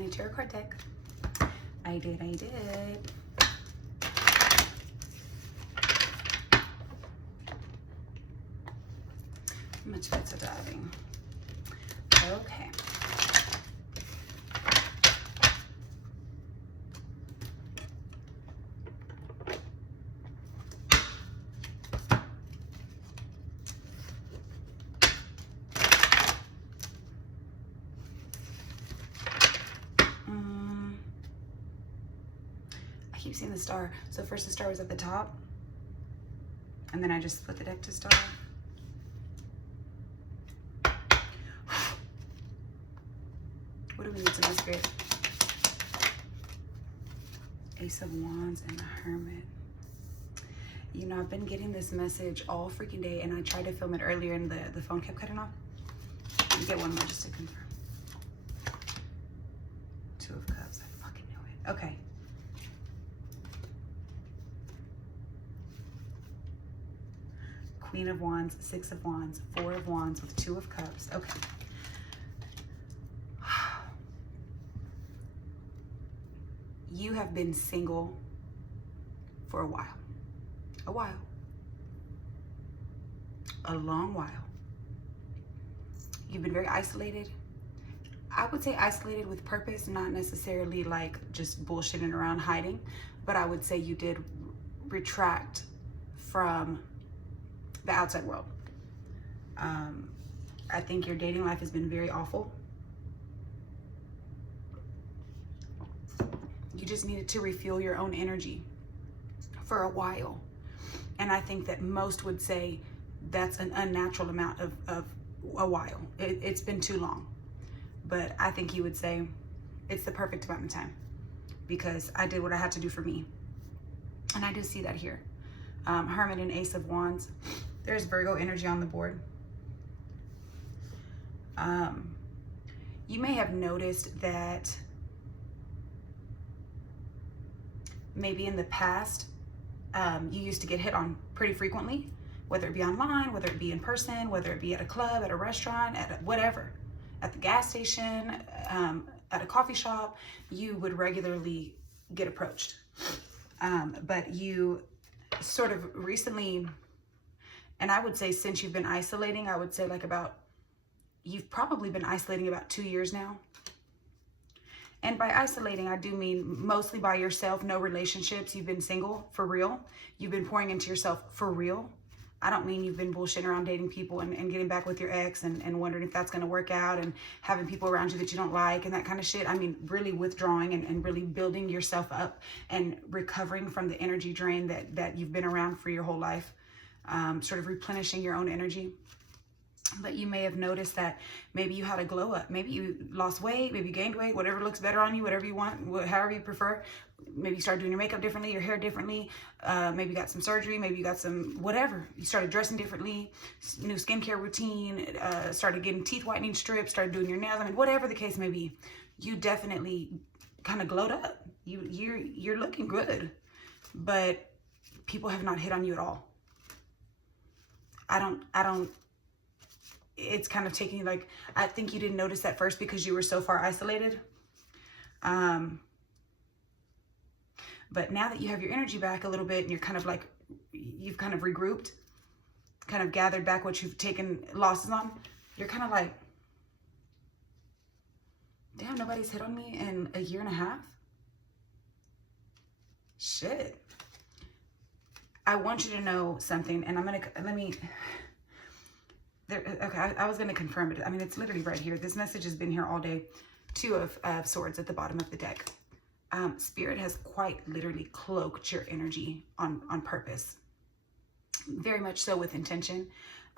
a new tarot card deck. I did. Much better diving. Okay. I keep seeing the star. So first the star was at the top, and then I just split the deck to star. What do we need to know, Spirit? Ace of Wands and the Hermit. You know, I've been getting this message all freaking day, and I tried to film it earlier and the phone kept cutting off. Let me get one more just to confirm. Two of Cups. I fucking knew it. Okay. Queen of Wands, Six of Wands, Four of Wands with Two of Cups. Okay. You have been single for a while. A while. A long while. You've been very isolated. I would say isolated with purpose, not necessarily like just bullshitting around hiding, but I would say you did retract from the outside world. I think your dating life has been very awful. You just needed to refuel your own energy for a while. And I think that most would say that's an unnatural amount of a while. It's been too long. But I think you would say it's the perfect amount of time because I did what I had to do for me. And I do see that here. Hermit and Ace of Wands. There's Virgo energy on the board. You may have noticed that maybe in the past, you used to get hit on pretty frequently, whether it be online, whether it be in person, whether it be at a club, at a restaurant, whatever, at the gas station, at a coffee shop, you would regularly get approached. But you sort of recently, and I would say since you've been isolating, I would say like you've probably been isolating about 2 years now. And by isolating, I do mean mostly by yourself, no relationships. You've been single for real. You've been pouring into yourself for real. I don't mean you've been bullshitting around dating people and getting back with your ex and wondering if that's going to work out and having people around you that you don't like and that kind of shit. I mean, really withdrawing and really building yourself up and recovering from the energy drain that you've been around for your whole life. Sort of replenishing your own energy. But you may have noticed that maybe you had a glow up. Maybe you lost weight, maybe you gained weight, whatever looks better on you, whatever you want, however you prefer. Maybe you started doing your makeup differently, your hair differently. Maybe you got some surgery, maybe you got some whatever. You started dressing differently, new skincare routine, started getting teeth whitening strips, started doing your nails. I mean, whatever the case may be, you definitely kind of glowed up. You're looking good, but people have not hit on you at all. I don't, it's kind of taking like, I think you didn't notice that first because you were so far isolated. But now that you have your energy back a little bit and you're kind of like, you've kind of regrouped, kind of gathered back what you've taken losses on, you're kind of like, damn, nobody's hit on me in a year and a half. Shit. I want you to know something, and I was gonna confirm it. I mean, it's literally right here. This message has been here all day. Two of Swords at the bottom of the deck. Spirit has quite literally cloaked your energy on purpose. Very much so with intention.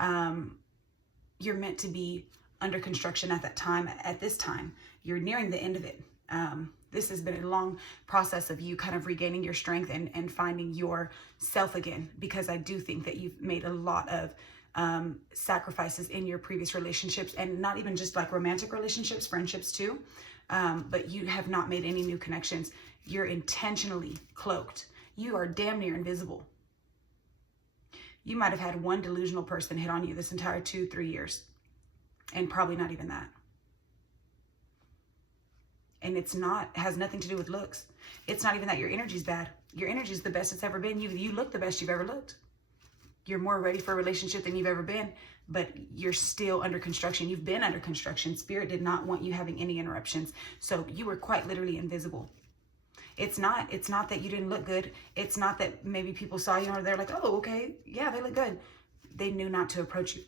You're meant to be under construction at that time. At this time, you're nearing the end of it. This has been a long process of you kind of regaining your strength and finding yourself again, because I do think that you've made a lot of sacrifices in your previous relationships, and not even just like romantic relationships, friendships too. But you have not made any new connections. You're intentionally cloaked. You are damn near invisible. You might have had one delusional person hit on you this entire 2-3 years, and probably not even that. And it's not, has nothing to do with looks. It's not even that your energy's bad. Your energy is the best it's ever been. You look the best you've ever looked. You're more ready for a relationship than you've ever been, but you're still under construction. You've been under construction. Spirit did not want you having any interruptions. So you were quite literally invisible. It's not that you didn't look good. It's not that maybe people saw you and they're like, oh, okay, yeah, they look good. They knew not to approach you.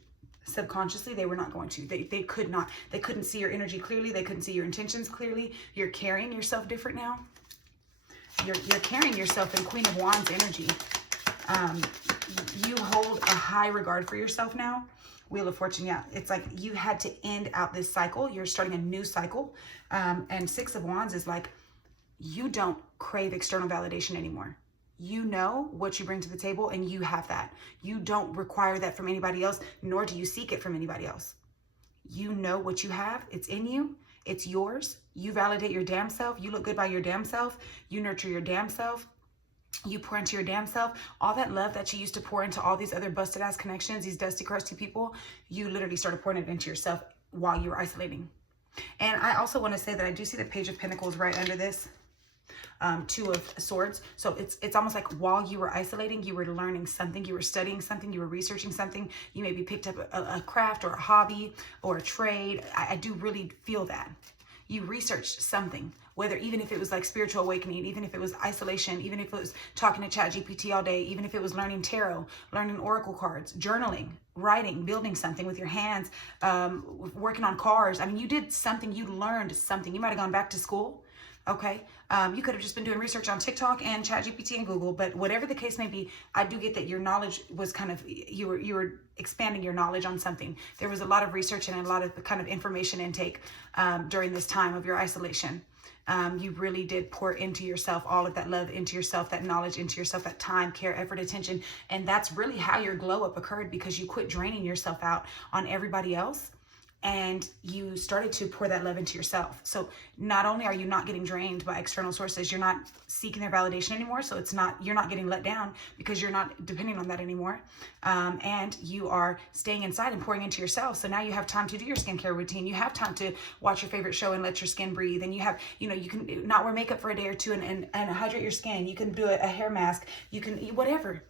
Subconsciously, they were not going to. They could not. They couldn't see your energy clearly. They couldn't see your intentions clearly. You're carrying yourself different now. You're carrying yourself in Queen of Wands energy. You hold a high regard for yourself now. Wheel of Fortune, yeah. It's like you had to end out this cycle. You're starting a new cycle. And Six of Wands is like, you don't crave external validation anymore. You know what you bring to the table and you have that. You don't require that from anybody else, nor do you seek it from anybody else. You know what you have. It's in you. It's yours. You validate your damn self. You look good by your damn self. You nurture your damn self. You pour into your damn self. All that love that you used to pour into all these other busted ass connections, these dusty, crusty people, you literally started pouring it into yourself while you were isolating. And I also want to say that I do see the Page of Pentacles right under this. Two of Swords. So it's almost like while you were isolating, you were learning something, you were studying something, you were researching something. You maybe picked up a craft or a hobby or a trade. I do really feel that. You researched something, whether even if it was like spiritual awakening, even if it was isolation, even if it was talking to ChatGPT all day, even if it was learning tarot, learning oracle cards, journaling, writing, building something with your hands, working on cars. I mean, you did something, you learned something. You might have gone back to school. Okay. You could have just been doing research on TikTok and ChatGPT and Google, but whatever the case may be, I do get that your knowledge was kind of, you were expanding your knowledge on something. There was a lot of research and a lot of kind of information intake during this time of your isolation. You really did pour into yourself, all of that love into yourself, that knowledge into yourself, that time, care, effort, attention. And that's really how your glow up occurred, because you quit draining yourself out on everybody else. And you started to pour that love into yourself. So not only are you not getting drained by external sources, you're not seeking their validation anymore. So you're not getting let down because you're not depending on that anymore. And you are staying inside and pouring into yourself. So now you have time to do your skincare routine. You have time to watch your favorite show and let your skin breathe. And you have, you can not wear makeup for a day or two and hydrate your skin. You can do a hair mask. You can whatever.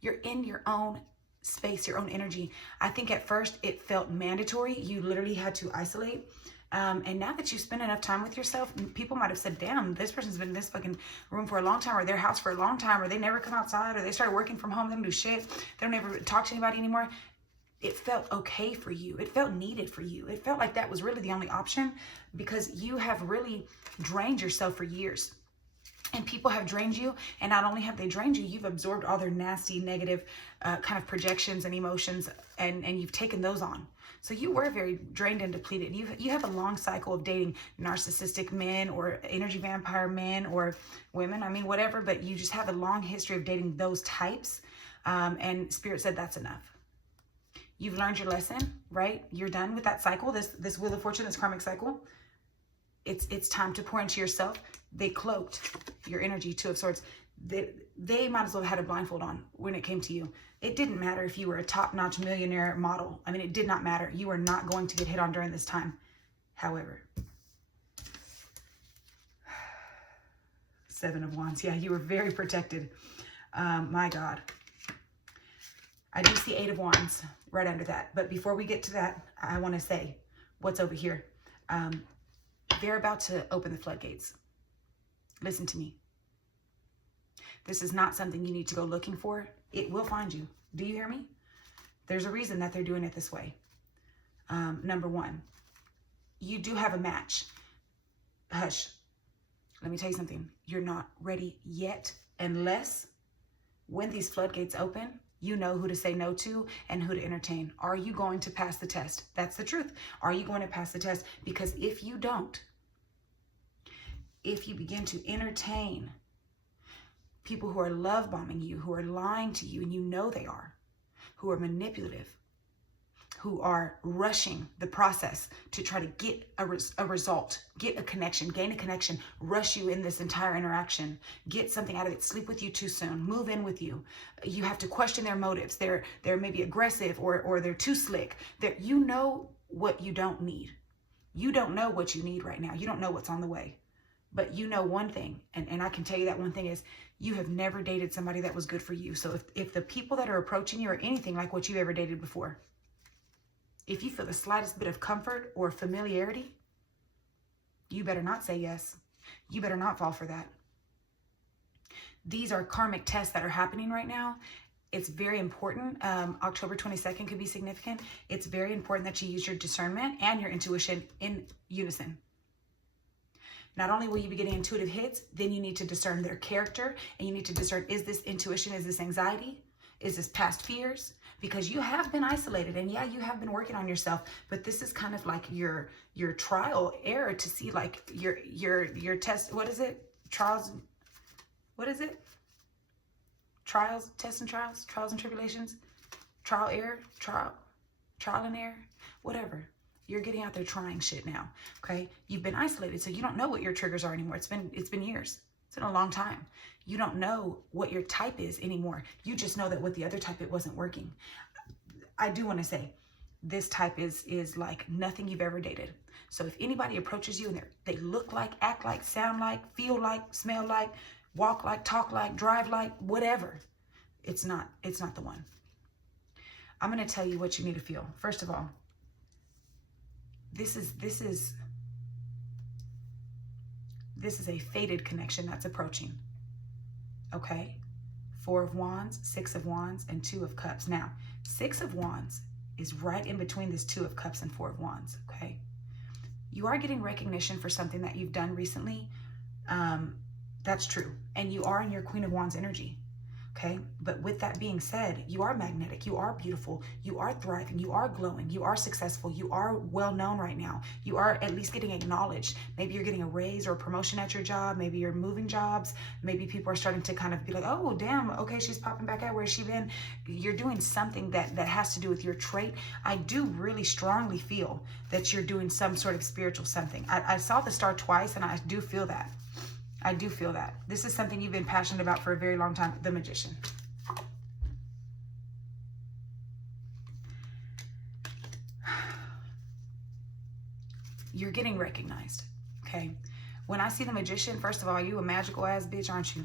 You're in your own space, your own energy. I think at first it felt mandatory. You literally had to isolate. And now that you spend enough time with yourself, people might have said, damn, this person's been in this fucking room for a long time, or their house for a long time, or they never come outside, or they started working from home, they don't do shit, they don't ever talk to anybody anymore. It felt okay for you. It felt needed for you. It felt like that was really the only option, because you have really drained yourself for years. And people have drained you, and not only have they drained you, you've absorbed all their nasty, negative kind of projections and emotions, and you've taken those on. So you were very drained and depleted. You have a long cycle of dating narcissistic men or energy vampire men or women, I mean, whatever, but you just have a long history of dating those types, and Spirit said that's enough. You've learned your lesson, right? You're done with that cycle, this Wheel of Fortune, this karmic cycle. It's time to pour into yourself. They cloaked your energy, Two of Swords. They might as well have had a blindfold on when it came to you. It didn't matter if you were a top-notch millionaire model. I mean, it did not matter. You are not going to get hit on during this time. However, Seven of Wands. Yeah, you were very protected. My God. I do see Eight of Wands right under that. But before we get to that, I want to say what's over here. They're about to open the floodgates. Listen to me. This is not something you need to go looking for. It will find you. Do you hear me? There's a reason that they're doing it this way. Number one, you do have a match. Hush. Let me tell you something. You're not ready yet, unless when these floodgates open, you know who to say no to and who to entertain. Are you going to pass the test? That's the truth. Are you going to pass the test? Because if you don't, if you begin to entertain people who are love bombing you, who are lying to you, and you know they are, who are manipulative, who are rushing the process to try to get a result, get a connection, gain a connection, rush you in this entire interaction, get something out of it, sleep with you too soon, move in with you. You have to question their motives. They're maybe aggressive or they're too slick. You know what you don't need. You don't know what you need right now. You don't know what's on the way. But you know one thing, and I can tell you that one thing is you have never dated somebody that was good for you. So if the people that are approaching you are anything like what you ever dated before, if you feel the slightest bit of comfort or familiarity, you better not say yes. You better not fall for that. These are karmic tests that are happening right now. It's very important. October 22nd could be significant. It's very important that you use your discernment and your intuition in unison. Not only will you be getting intuitive hits, then you need to discern their character, and you need to discern, is this intuition, is this anxiety, is this past fears? Because you have been isolated, and yeah, you have been working on yourself, but this is kind of like your trial error to see like your test. What is it? Trials. What is it? Trials, tests and trials, trials and tribulations, trial error, trial and error, whatever. You're getting out there trying shit now, okay? You've been isolated, so you don't know what your triggers are anymore. It's been years. It's been a long time. You don't know what your type is anymore. You just know that with the other type, it wasn't working. I do want to say, this type is like nothing you've ever dated. So if anybody approaches you and they look like, act like, sound like, feel like, smell like, walk like, talk like, drive like, whatever, it's not the one. I'm going to tell you what you need to feel. First of all, this is a fated connection that's approaching. Okay? 4 of Wands, 6 of Wands, and 2 of Cups. Now, 6 of Wands is right in between this 2 of Cups and 4 of Wands. Okay? You are getting recognition for something that you've done recently. That's true. And you are in your Queen of Wands energy. Okay? But with that being said, you are magnetic, you are beautiful, you are thriving, you are glowing, you are successful, you are well known right now. You are at least getting acknowledged. Maybe you're getting a raise or a promotion at your job. Maybe you're moving jobs. Maybe people are starting to kind of be like, oh, damn, okay, she's popping back out. Where's she been? You're doing something that has to do with your trait. I do really strongly feel that you're doing some sort of spiritual something. I saw the star twice, and I do feel that. I do feel that. This is something you've been passionate about for a very long time. The Magician. You're getting recognized, okay? When I see the Magician, first of all, you a magical ass bitch, aren't you?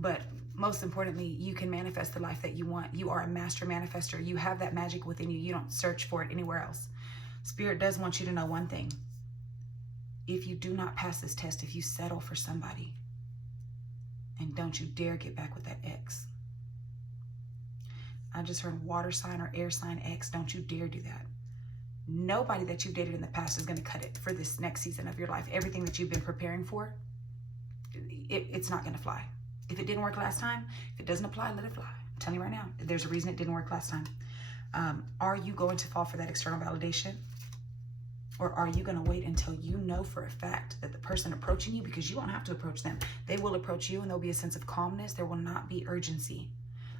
But most importantly, you can manifest the life that you want. You are a master manifester. You have that magic within you. You don't search for it anywhere else. Spirit does want you to know one thing. If you do not pass this test, if you settle for somebody, and don't you dare get back with that ex. I just heard water sign or air sign ex. Don't you dare do that. Nobody that you've dated in the past is going to cut it for this next season of your life. Everything that you've been preparing for, it's not going to fly. If it didn't work last time, if it doesn't apply, let it fly. I'm telling you right now, there's a reason it didn't work last time. Are you going to fall for that external validation? Or are you going to wait until you know for a fact that the person approaching you, because you won't have to approach them, they will approach you, and there'll be a sense of calmness. There will not be urgency.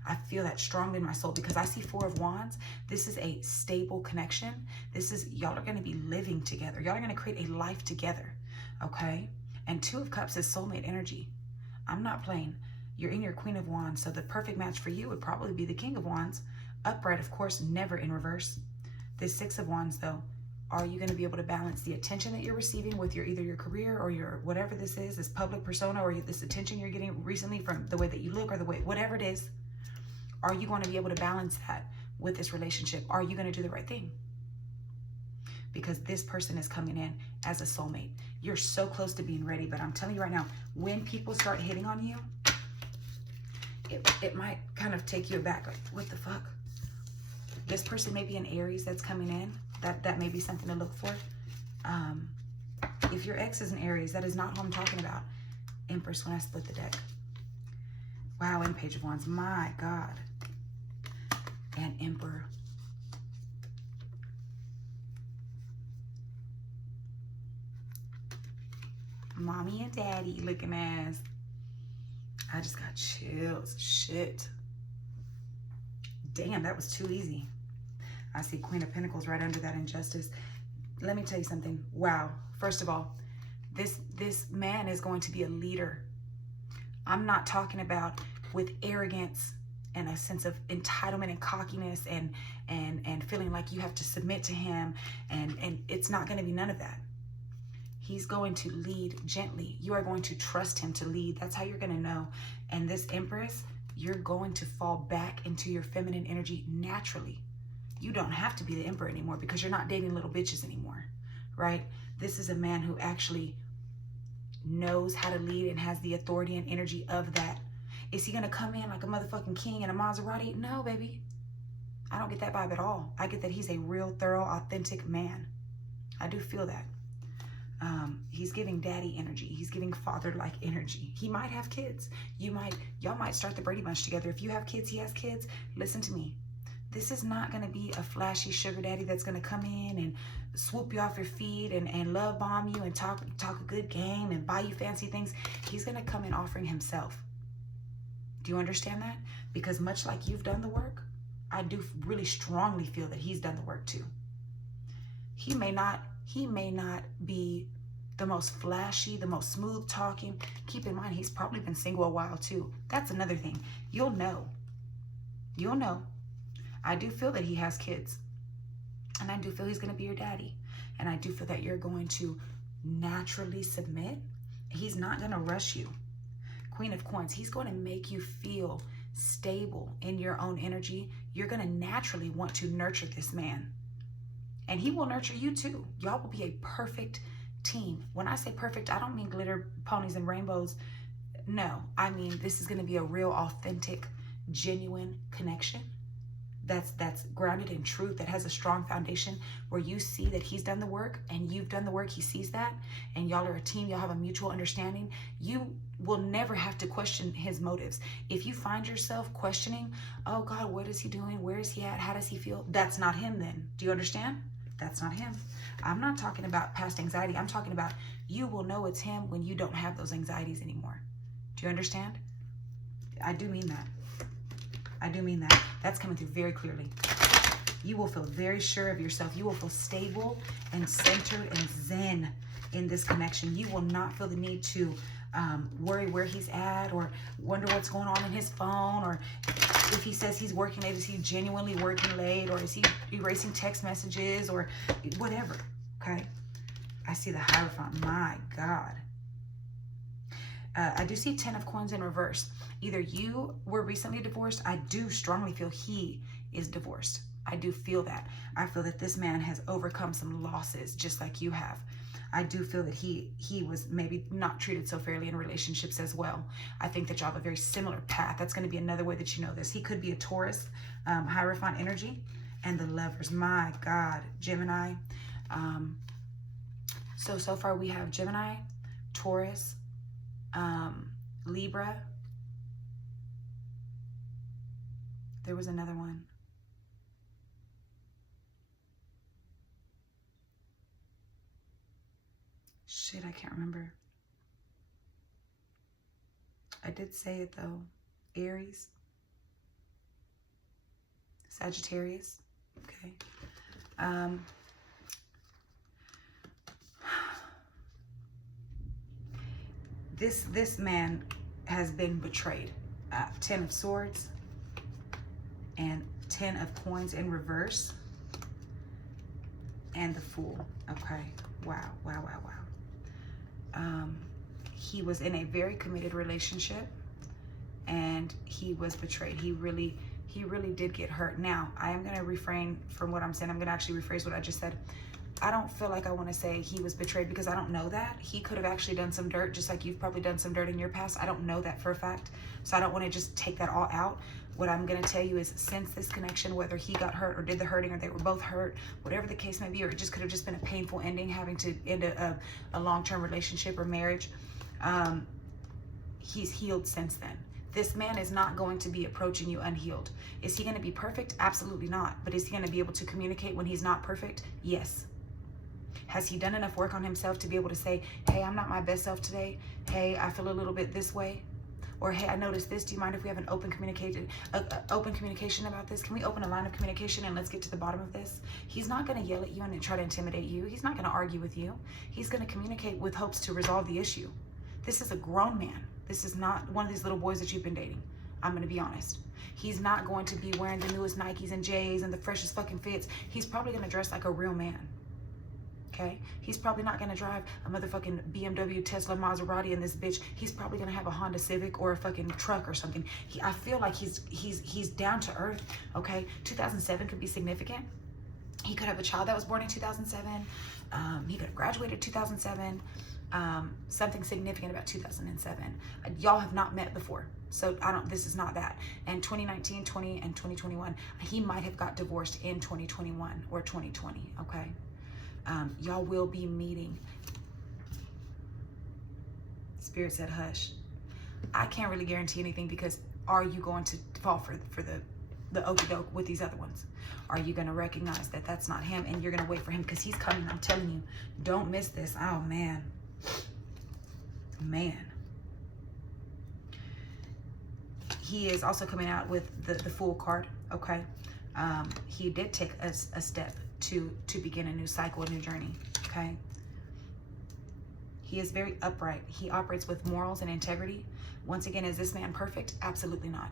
I feel that strongly in my soul because I see 4 of Wands. This is a stable connection. This is, y'all are going to be living together. Y'all are going to create a life together. Okay? And 2 of Cups is soulmate energy. I'm not playing. You're in your Queen of Wands. So the perfect match for you would probably be the King of Wands. Upright, of course, never in reverse. This 6 of Wands, though. Are you going to be able to balance the attention that you're receiving with either your career or your whatever this is, this public persona, or this attention you're getting recently from the way that you look or the way, whatever it is? Are you going to be able to balance that with this relationship? Are you going to do the right thing? Because this person is coming in as a soulmate. You're so close to being ready, but I'm telling you right now, when people start hitting on you, it might kind of take you aback. Like, what the fuck? This person may be an Aries that's coming in. That may be something to look for. If your ex is an Aries, that is not who I'm talking about. Empress when I split the deck. Wow, and Page of Wands. My God. And Emperor. Mommy and Daddy looking ass. I just got chills. Shit. Damn, that was too easy. I see Queen of Pentacles right under that injustice. Let me tell you something. Wow. First of all, this man is going to be a leader. I'm not talking about with arrogance and a sense of entitlement and cockiness and feeling like you have to submit to him. And it's not going to be none of that. He's going to lead gently. You are going to trust him to lead. That's how you're going to know. And this Empress, you're going to fall back into your feminine energy naturally. You don't have to be the Emperor anymore because you're not dating little bitches anymore, right? This is a man who actually knows how to lead and has the authority and energy of that. Is he going to come in like a motherfucking king in a Maserati? No, baby. I don't get that vibe at all. I get that he's a real, thorough, authentic man. I do feel that. He's giving daddy energy. He's giving father-like energy. He might have kids. Y'all might start the Brady Bunch together. If you have kids, he has kids. Listen to me. This is not going to be a flashy sugar daddy that's going to come in and swoop you off your feet and love bomb you and talk a good game and buy you fancy things. He's going to come in offering himself. Do you understand that? Because much like you've done the work, I do really strongly feel that he's done the work too. He may not be the most flashy, the most smooth talking. Keep in mind, he's probably been single a while too. That's another thing. You'll know. You'll know. I do feel that he has kids. And I do feel he's going to be your daddy. And I do feel that you're going to naturally submit. He's not going to rush you. Queen of Coins, he's going to make you feel stable in your own energy. You're going to naturally want to nurture this man. And he will nurture you too. Y'all will be a perfect team. When I say perfect, I don't mean glitter, ponies, and rainbows. No, I mean this is going to be a real, authentic, genuine connection that's grounded in truth, that has a strong foundation, where you see that he's done the work and you've done the work. He sees that, and y'all are a team. Y'all have a mutual understanding. You will never have to question his motives. If you find yourself questioning, oh God, what is he doing? Where is he at? How does he feel? That's not him then. Do you understand? That's not him. I'm not talking about past anxiety. I'm talking about you will know it's him when you don't have those anxieties anymore. Do you understand? I do mean that. I do mean that. That's coming through very clearly. You will feel very sure of yourself. You will feel stable and centered and zen in this connection. You will not feel the need to worry where he's at or wonder what's going on in his phone, or if he says he's working late, is he genuinely working late, or is he erasing text messages, or whatever, okay? I see the Hierophant. My God. I do see 10 of Coins in reverse. Either you were recently divorced. I do strongly feel he is divorced. I do feel that. I feel that this man has overcome some losses just like you have. I do feel that he was maybe not treated so fairly in relationships as well. I think that y'all have a very similar path. That's going to be another way that you know this. He could be a Taurus, Hierophant energy, and the Lovers. My God, Gemini. So far we have Gemini, Taurus, Libra. There was another one. Shit, I can't remember. I did say it though. Aries. Sagittarius. Okay. This man has been betrayed. 10 of Swords and 10 of Coins in reverse, and the Fool. Okay. Wow. He was in a very committed relationship and he was betrayed. He really did get hurt. Now, I am going to refrain from what I'm saying. I'm going to actually rephrase what I just said. I don't feel like I want to say he was betrayed because I don't know that. He could have actually done some dirt, just like you've probably done some dirt in your past. I don't know that for a fact. So I don't want to just take that all out. What I'm going to tell you is, since this connection, whether he got hurt or did the hurting, or they were both hurt, whatever the case may be, or it just could have just been a painful ending, having to end a long-term relationship or marriage, he's healed since then. This man is not going to be approaching you unhealed. Is he going to be perfect? Absolutely not. But is he going to be able to communicate when he's not perfect? Yes. Has he done enough work on himself to be able to say, hey, I'm not my best self today. Hey, I feel a little bit this way. Or, hey, I noticed this. Do you mind if we have an open communication about this? Can we open a line of communication and let's get to the bottom of this? He's not going to yell at you and try to intimidate you. He's not going to argue with you. He's going to communicate with hopes to resolve the issue. This is a grown man. This is not one of these little boys that you've been dating. I'm going to be honest. He's not going to be wearing the newest Nikes and J's and the freshest fucking fits. He's probably going to dress like a real man. Okay, he's probably not gonna drive a motherfucking BMW, Tesla, Maserati in this bitch. He's probably gonna have a Honda Civic or a fucking truck or something. I feel like he's down to earth. Okay, 2007 could be significant. He could have a child that was born in 2007. He could have graduated 2007. Something significant about 2007. Y'all have not met before, so this is not that. And 2019, 20, and 2021, he might have got divorced in 2021 or 2020. Okay. Y'all will be meeting. Spirit said hush. I can't really guarantee anything, because are you going to fall for the okie doke with these other ones? Are you going to recognize that that's not him, and you're going to wait for him, because he's coming? I'm telling you, don't miss this. Oh man, he is also coming out with the Fool card. Okay, he did take a step to begin a new cycle, a new journey. Okay, he is very upright. He operates with morals and integrity. Once again, is this man perfect? Absolutely not.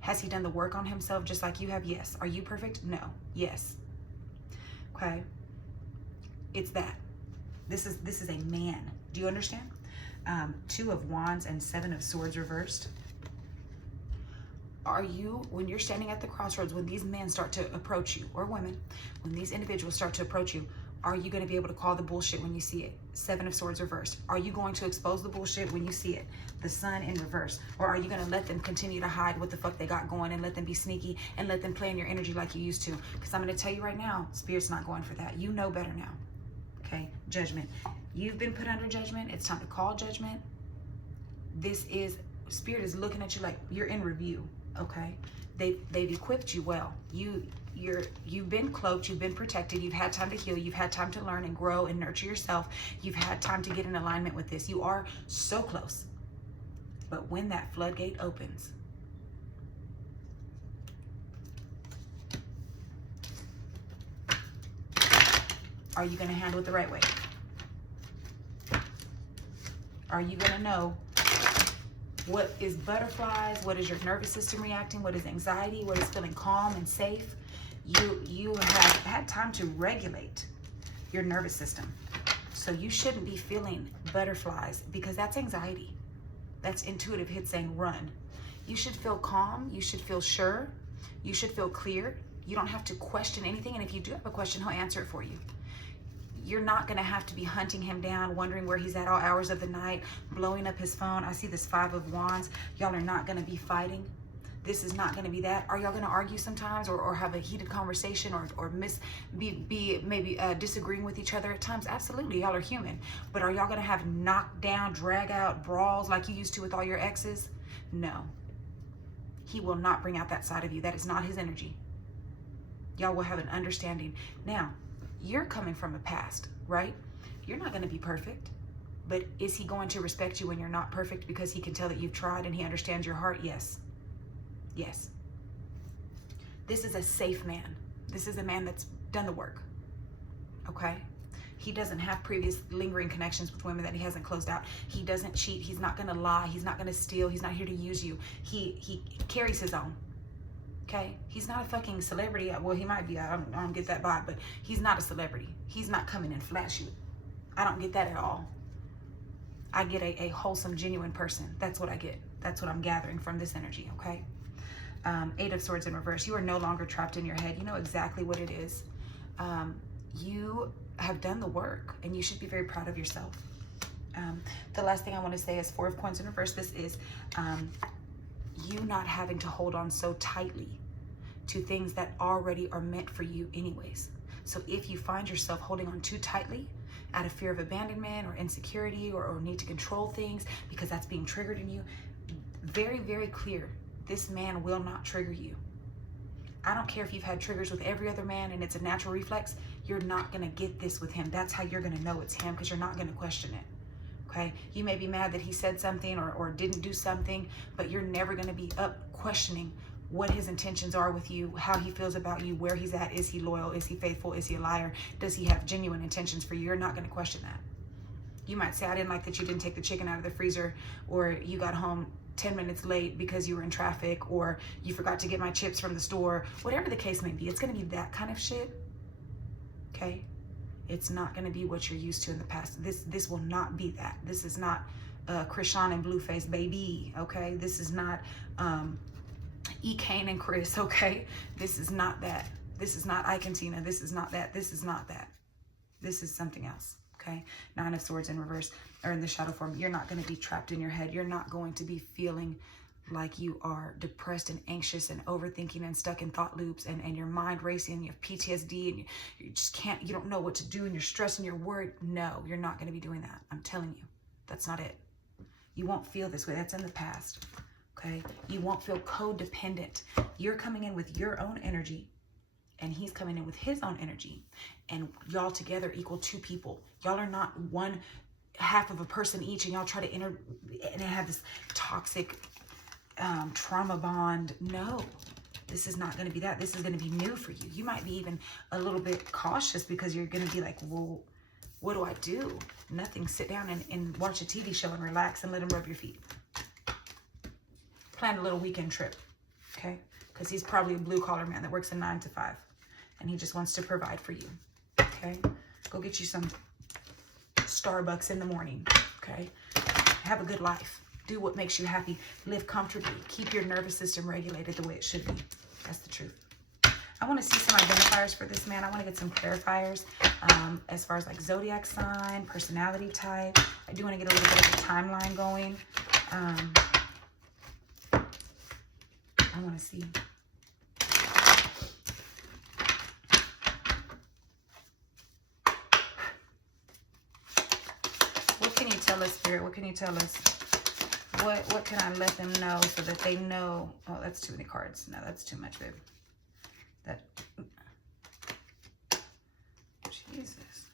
Has he done the work on himself just like you have? Yes. Are you perfect? No. Yes. Okay, it's that. This is a man. Do you understand? 2 of Wands and 7 of Swords reversed. Are you, when you're standing at the crossroads, when these men start to approach you, or women, when these individuals start to approach you, are you going to be able to call the bullshit when you see it? 7 of Swords reversed. Are you going to expose the bullshit when you see it? The Sun in reverse. Or are you going to let them continue to hide what the fuck they got going, and let them be sneaky, and let them play in your energy like you used to? Because I'm going to tell you right now, Spirit's not going for that. You know better now. Okay? Judgment. You've been put under judgment. It's time to call judgment. Spirit is looking at you like you're in review. Okay, they've equipped you well. You've been cloaked, you've been protected, you've had time to heal, you've had time to learn and grow and nurture yourself. You've had time to get in alignment with this. You are so close. But when that floodgate opens, are you going to handle it the right way? Are you going to know what is butterflies? What is your nervous system reacting? What is anxiety? What is feeling calm and safe? You have had time to regulate your nervous system. So you shouldn't be feeling butterflies, because that's anxiety. That's intuitive hit saying run. You should feel calm. You should feel sure. You should feel clear. You don't have to question anything. And if you do have a question, he'll answer it for you. You're not going to have to be hunting him down, wondering where he's at all hours of the night, blowing up his phone. I see this 5 of Wands. Y'all are not going to be fighting. This is not going to be that. Are y'all going to argue sometimes, or have a heated conversation, or be maybe disagreeing with each other at times? Absolutely. Y'all are human. But are y'all going to have knockdown, drag out brawls like you used to with all your exes? No. He will not bring out that side of you. That is not his energy. Y'all will have an understanding. Now, you're coming from a past, right? You're not going to be perfect, but is he going to respect you when you're not perfect, because he can tell that you've tried and he understands your heart? Yes. Yes. This is a safe man. This is a man that's done the work. Okay? He doesn't have previous lingering connections with women that he hasn't closed out. He doesn't cheat. He's not going to lie. He's not going to steal. He's not here to use you. He carries his own. Okay, he's not a fucking celebrity. Well, he might be. I don't get that vibe, but he's not a celebrity. He's not coming in flashy. I don't get that at all. I get a wholesome, genuine person. That's what I get. That's what I'm gathering from this energy. Okay. 8 of Swords in reverse. You are no longer trapped in your head. You know exactly what it is. You have done the work, and you should be very proud of yourself. The last thing I want to say is 4 of Coins in reverse. This is you not having to hold on so tightly to things that already are meant for you anyways. So if you find yourself holding on too tightly out of fear of abandonment or insecurity, or need to control things because that's being triggered in you, very, very clear, this man will not trigger you. I don't care if you've had triggers with every other man and it's a natural reflex, you're not gonna get this with him. That's how you're gonna know it's him, because you're not gonna question it. Okay, you may be mad that he said something or didn't do something, but you're never going to be up questioning what his intentions are with you, how he feels about you, where he's at. Is he loyal? Is he faithful? Is he a liar? Does he have genuine intentions for you? You're not going to question that. You might say, I didn't like that you didn't take the chicken out of the freezer, or you got home 10 minutes late because you were in traffic, or you forgot to get my chips from the store. Whatever the case may be, it's going to be that kind of shit. Okay? It's not going to be what you're used to in the past. This will not be that. This is not Krishan and Blueface, baby, okay? This is not E. Kane and Chris, okay? This is not that. This is not Ike and Tina. This is not that. This is not that. This is something else, okay? 9 of Swords in reverse, or in the shadow form. You're not going to be trapped in your head. You're not going to be feeling like you are depressed and anxious and overthinking and stuck in thought loops and your mind racing and you have PTSD and you just can't, you don't know what to do and you're stressed and you're worried. No, you're not going to be doing that. I'm telling you, that's not it. You won't feel this way. That's in the past, okay? You won't feel codependent. You're coming in with your own energy and he's coming in with his own energy, and y'all together equal 2 people. Y'all are not one half of a person each, and y'all try to and have this toxic trauma bond. No, this is not going to be that. This is going to be new for you. You might be even a little bit cautious because you're going to be like, well, what do I do? Nothing. Sit down and watch a TV show and relax and let him rub your feet. Plan a little weekend trip, okay? Because he's probably a blue-collar man that works a 9 to 5, and he just wants to provide for you, okay? Go get you some Starbucks in the morning, okay? Have a good life. Do what makes you happy. Live comfortably. Keep your nervous system regulated the way it should be. That's the truth. I want to see some identifiers for this man. I want to get some clarifiers as far as like zodiac sign, personality type. I do want to get a little bit of a timeline going. I want to see. What can you tell us, Spirit? What can you tell us? What can I let them know so that they know? Oh, that's too many cards. No, that's too much, babe. That. Jesus.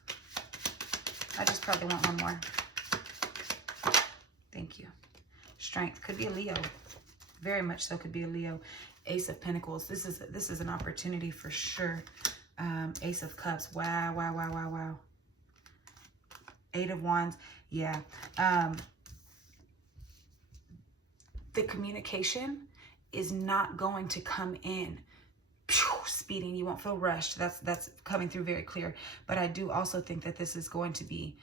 I just probably want one more. Thank you. Strength. Could be a Leo. Very much so could be a Leo. Ace of Pentacles. This is an opportunity for sure. Ace of Cups. Wow, wow, wow, wow, wow. 8 of Wands. Yeah. The communication is not going to come in speeding. You won't feel rushed. That's coming through very clear. But I do also think that this is going to be,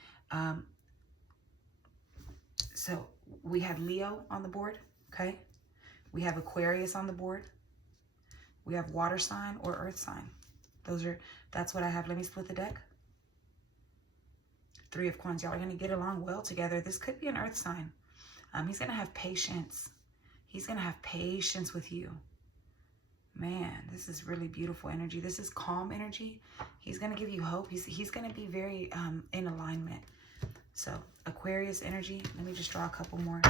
so we have Leo on the board, okay? We have Aquarius on the board. We have water sign or earth sign. That's what I have. Let me split the deck. 3 of Coins. Y'all are going to get along well together. This could be an earth sign. He's going to have patience. He's going to have patience with you. Man, this is really beautiful energy. This is calm energy. He's going to give you hope. He's going to be very in alignment. So Aquarius energy. Let me just draw a couple more.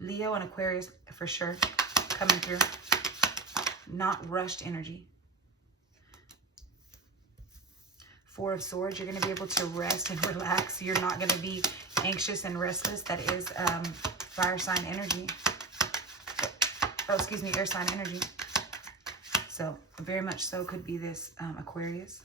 Leo and Aquarius for sure coming through. Not rushed energy. 4 of Swords. You're going to be able to rest and relax. You're not going to be anxious and restless. That is fire sign energy. Oh, excuse me, air sign energy. So very much so could be this Aquarius.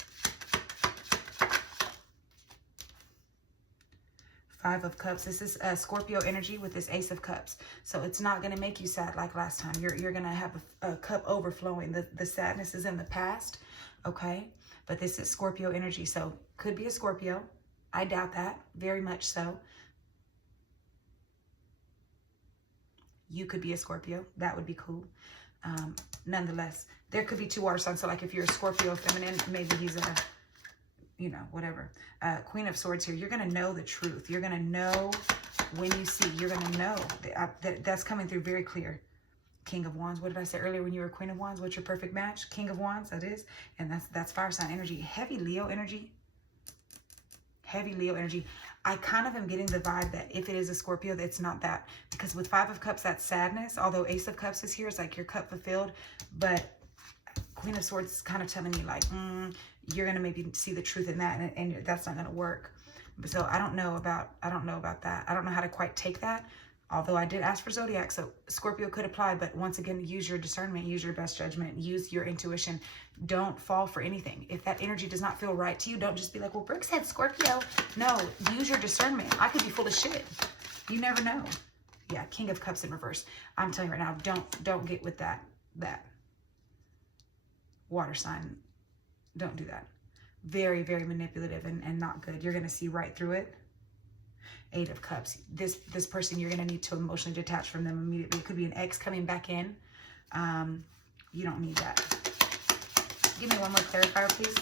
5 of Cups. This is Scorpio energy with this Ace of Cups. So it's not going to make you sad like last time. You're going to have a cup overflowing. The sadness is in the past, okay? But this is Scorpio energy. So could be a Scorpio. I doubt that. Very much so. You could be a Scorpio. That would be cool. Nonetheless, there could be 2 water signs. So like if you're a Scorpio feminine, maybe he's a, you know, whatever. Queen of Swords here. You're going to know the truth. You're going to know when you see. You're going to know. That's coming through very clear. King of Wands. What did I say earlier when you were Queen of Wands? What's your perfect match? King of Wands, that is. And that's fire sign energy. Heavy Leo energy. Heavy Leo energy. I kind of am getting the vibe that if it is a Scorpio, it's not that. Because with 5 of Cups, that's sadness. Although Ace of Cups is here, it's like your cup fulfilled. But Queen of Swords is kind of telling me like, you're going to maybe see the truth in that. And that's not going to work. So I don't know about that. I don't know how to quite take that. Although I did ask for Zodiac, so Scorpio could apply. But once again, use your discernment, use your best judgment, use your intuition. Don't fall for anything. If that energy does not feel right to you, don't just be like, well, Brooke said Scorpio. No, use your discernment. I could be full of shit. You never know. Yeah, King of Cups in reverse. I'm telling you right now, don't get with that water sign. Don't do that. Very, very manipulative and not good. You're going to see right through it. 8 of Cups. This person, you're going to need to emotionally detach from them immediately. It could be an ex coming back in. You don't need that. Give me one more clarifier, please.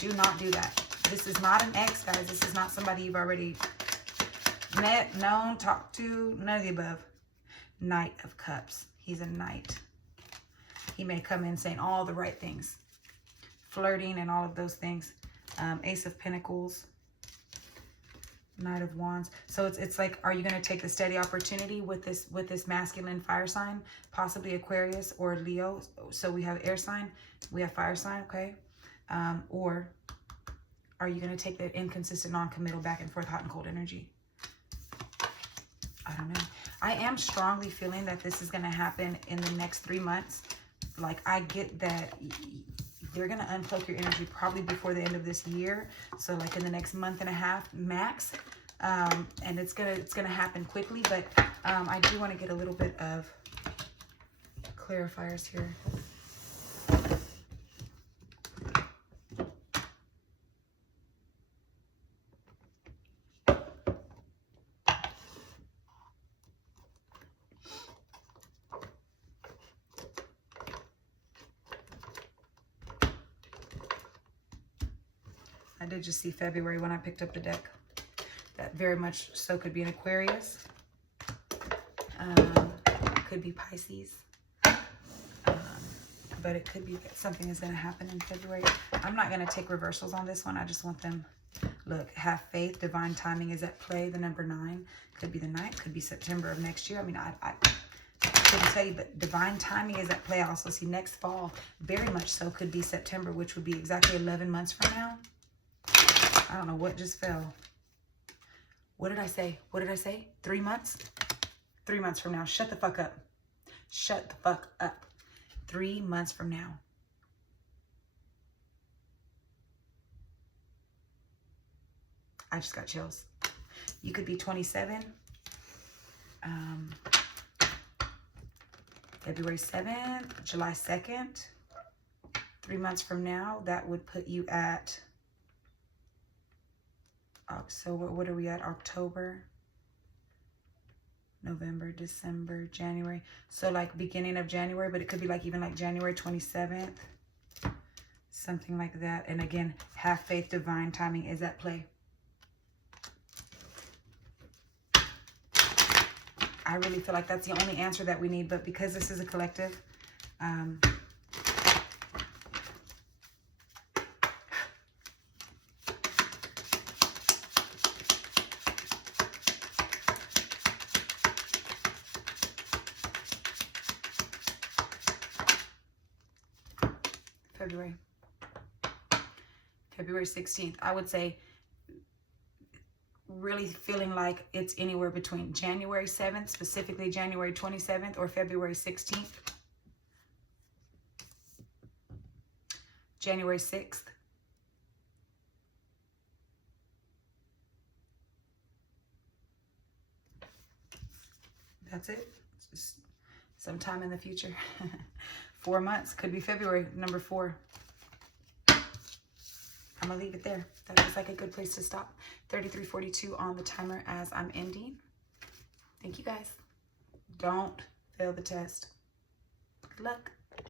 Do not do that. This is not an ex, guys. This is not somebody you've already met, known, talked to, none of the above. Knight of Cups. He's a knight. He may come in saying all the right things. Flirting and all of those things. Ace of Pentacles. Knight of Wands. So it's like, are you going to take the steady opportunity with this masculine fire sign? Possibly Aquarius or Leo. So we have air sign. We have fire sign, okay? Or are you going to take the inconsistent, non-committal, back and forth, hot and cold energy? I don't know. I am strongly feeling that this is going to happen in the next 3 months. Like, I get that they're going to uncloak your energy probably before the end of this year. So like in the next month and a half max. And it's gonna happen quickly, but I do want to get a little bit of clarifiers here. I did just see February when I picked up the deck. That very much so could be an Aquarius. Could be Pisces. But it could be that something is going to happen in February. I'm not going to take reversals on this one. I just want them, look, have faith. Divine timing is at play. The number 9 could be the 9th. Could be September of next year. I mean, I couldn't tell you, but divine timing is at play. I also see next fall. Very much so could be September, which would be exactly 11 months from now. I don't know what just fell. What did I say? What did I say? 3 months? 3 months from now. Shut the fuck up. Shut the fuck up. 3 months from now. I just got chills. You could be 27. February 7th, July 2nd. 3 months from now, that would put you at... So what are we at? October, November, December, January. So like beginning of January, but it could be like even like January 27th. Something like that. And again, have faith, divine timing is at play. I really feel like that's the only answer that we need, but because this is a collective, February 16th, I would say really feeling like it's anywhere between January 7th, specifically January 27th, or February 16th. January 6th. That's it. It's just sometime in the future. 4 months. Could be February, number 4. I'm going to leave it there. That is like a good place to stop. 33:42 on the timer as I'm ending. Thank you guys. Don't fail the test. Good luck.